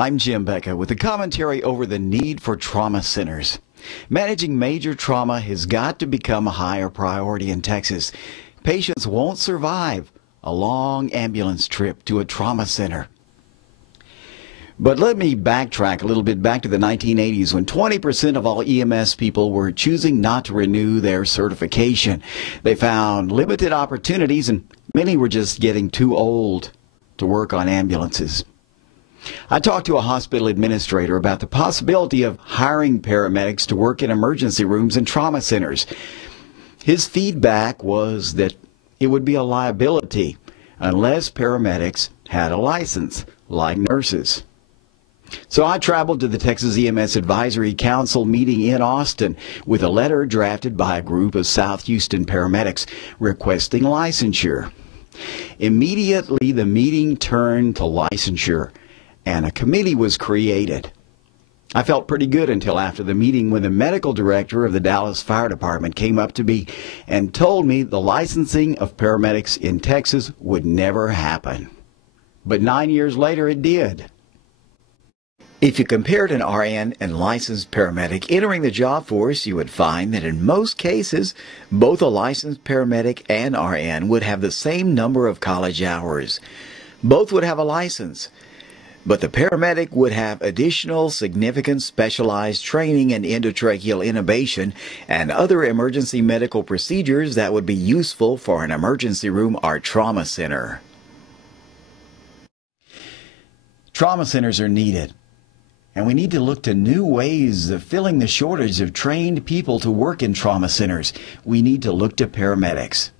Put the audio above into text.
I'm Jim Becka with a commentary over the need for trauma centers. Managing major trauma has got to become a higher priority in Texas. Patients won't survive a long ambulance trip to a trauma center. But let me backtrack a little bit back to the 1980s when 20% of all EMS people were choosing not to renew their certification. They found limited opportunities and many were just getting too old to work on ambulances. I talked to a hospital administrator about the possibility of hiring paramedics to work in emergency rooms and trauma centers. His feedback was that it would be a liability unless paramedics had a license, like nurses. So I traveled to the Texas EMS Advisory Council meeting in Austin with a letter drafted by a group of South Houston paramedics requesting licensure. Immediately, the meeting turned to licensure, and a committee was created. I felt pretty good until after the meeting when the medical director of the Dallas Fire Department came up to me and told me the licensing of paramedics in Texas would never happen. But 9 years later, it did. If you compared an RN and licensed paramedic entering the job force, you would find that in most cases, both a licensed paramedic and RN would have the same number of college hours. Both would have a license, but the paramedic would have additional significant specialized training in endotracheal intubation and other emergency medical procedures that would be useful for an emergency room or trauma center. Trauma centers are needed. And we need to look to new ways of filling the shortage of trained people to work in trauma centers. We need to look to paramedics.